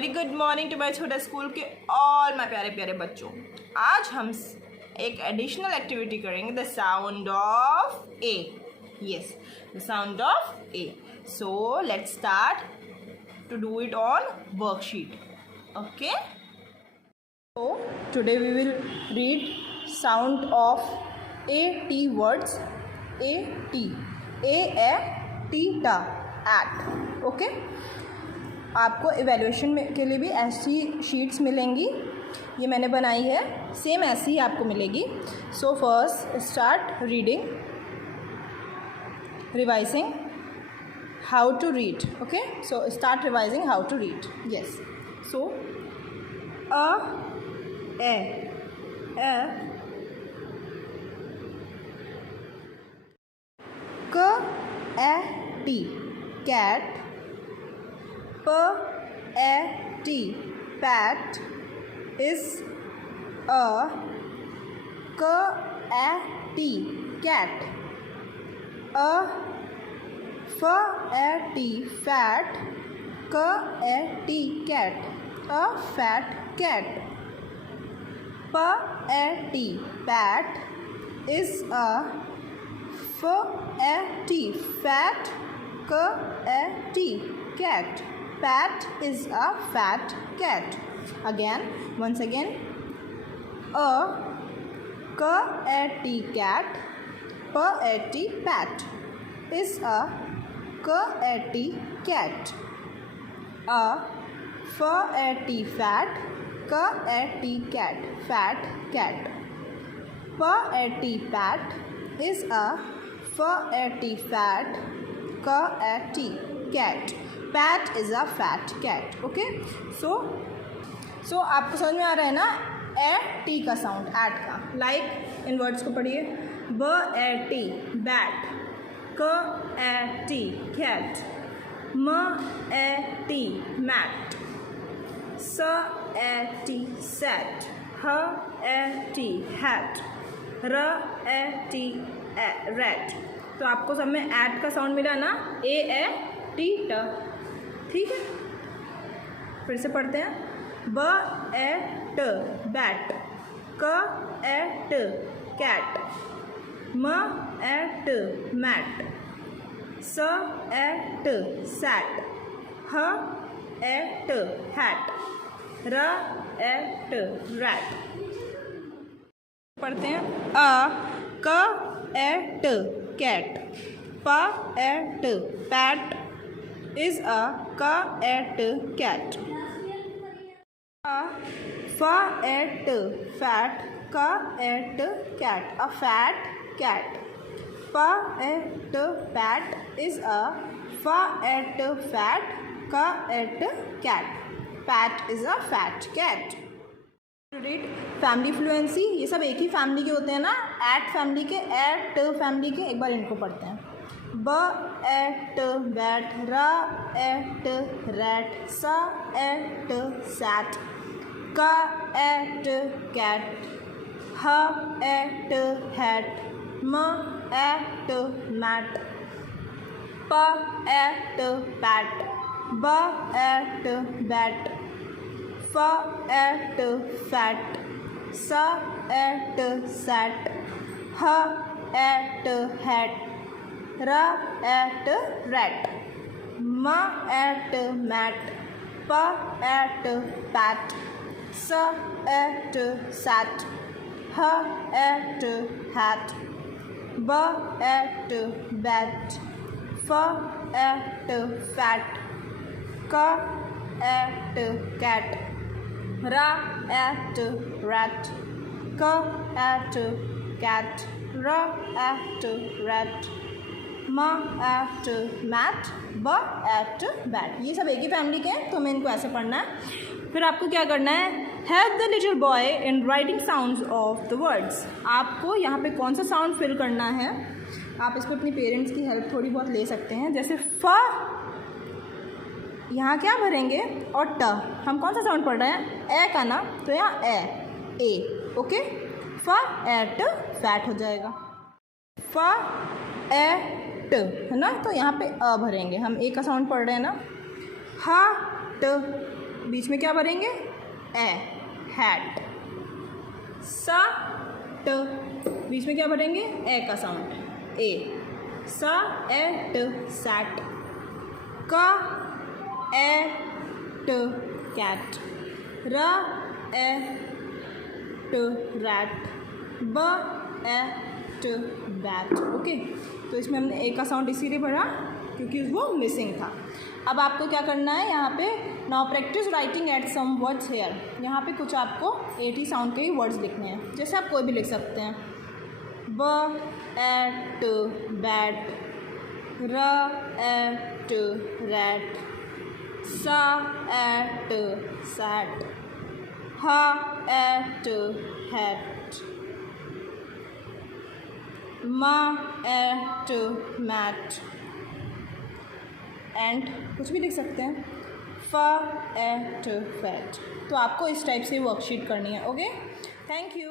Very good morning to my छोटा school के all my प्यारे प्यारे बच्चों। आज हम एक एडिशनल एक्टिविटी करेंगे, the sound of A. Yes, the sound of A. So let's start to do it on worksheet. Okay, so today we will read sound of AT words. A ta at. Okay, आपको evaluation के लिए भी ऐसी sheets मिलेंगी, ये मैंने बनाई है, सेम ऐसी ही आपको मिलेगी। So first start reading, revising how to read. Okay, so start revising how to read. Yes, so A क ए टी कैट, प A T pat is a क ए टी कैट, a फ A T fat, क A T cat, a fat cat, प A T pat is a फ A T fat, क A T cat, pat is a fat cat. Again, once again, a k a t cat, p a t pat is a k a t cat, a f a t fat, k a t cat, fat cat, p a t pat is a f a t fat, k a t cat, pat is a fat cat. Okay, so आपको समझ में आ रहा है ना A T का sound, at का। Like इन वर्ड्स को पढ़िए, ब ए टी बैट, क ए टी कैट, म ए टी मैट, स ए टी सेट, ह ए टी हैट, र ए टी रेट। तो आपको सब में एट का साउंड मिला ना, ए टी ट। ठीक है, फिर से पढ़ते हैं, ब ए ट बैट, क ए ट कैट, म ए ट मैट, स ए ट सैट, ह ए ट हैट, र ए ट रैट। पढ़ते हैं, अ क ए ट कैट, प ए ट PAT is a k a t cat, a f a t fat, k a t cat, a fat cat, p a t pat is a f a t fat, k a t cat, pat is a fat cat. Read family fluency, ये सब एक ही family के होते हैं ना, eight family के, eight family के। एक बार इनको पढ़ते हैं, ब ए ट बैट, र ए ट रैट, स ए ट सैट, क ए ट कैट, ह ए ट हैट, म ए ट मैट, प ए ट पैट, ब ए ट बैट, फ ए ट फैट, स ए ट सैट, ह ए ट हैट, र ए ट रैट, म ए ट मैट, प ए ट पैट, स ए ट सैट, ह ए ट हैट, ब ए ट बैट, फ ए ट फैट, क ए ट कैट, र ए ट रैट, क ए ट कैट, र ए ट रैट, म एट मैट, ब एट बैट। ये सब एक ही फैमिली के हैं, तो हमें इनको ऐसे पढ़ना है। फिर आपको क्या करना है, help the little boy in writing sounds of the words. आपको यहाँ पे कौन सा साउंड फिल करना है, आप इसको अपनी पेरेंट्स की हेल्प थोड़ी बहुत ले सकते हैं। जैसे फ, यहाँ क्या भरेंगे, और ट, हम कौन सा साउंड पढ़ रहे हैं, ए का ना, तो यहाँ ए। ओके, फ एट फैट हो जाएगा, फ ए ट है ना, तो यहाँ पे अ भरेंगे हम, ए का साउंड पढ़ रहे हैं ना, ह ट बीच में क्या भरेंगे, ए, हैट। सा ट, बीच में क्या भरेंगे, ए का साउंड, ए, सा ए ट, सैट। का ए ट, कैट। र ए ट, रैट। ब ए ट, बैट। ओके, तो इसमें हमने ए का साउंड इसीलिए भरा क्योंकि वो मिसिंग था। अब आपको क्या करना है यहाँ पे, now practise writing at some words here. यहाँ पे कुछ आपको 80 साउंड के ही वर्ड्स लिखने हैं, जैसे आप कोई भी लिख सकते हैं। ब एट बैट, र एट रैट, सा एट सैट, ह एट हैट, म एट मैट, एंड कुछ भी लिख सकते हैं, फ एट फैट। तो आपको इस टाइप से वर्कशीट करनी है। Okay, thank you.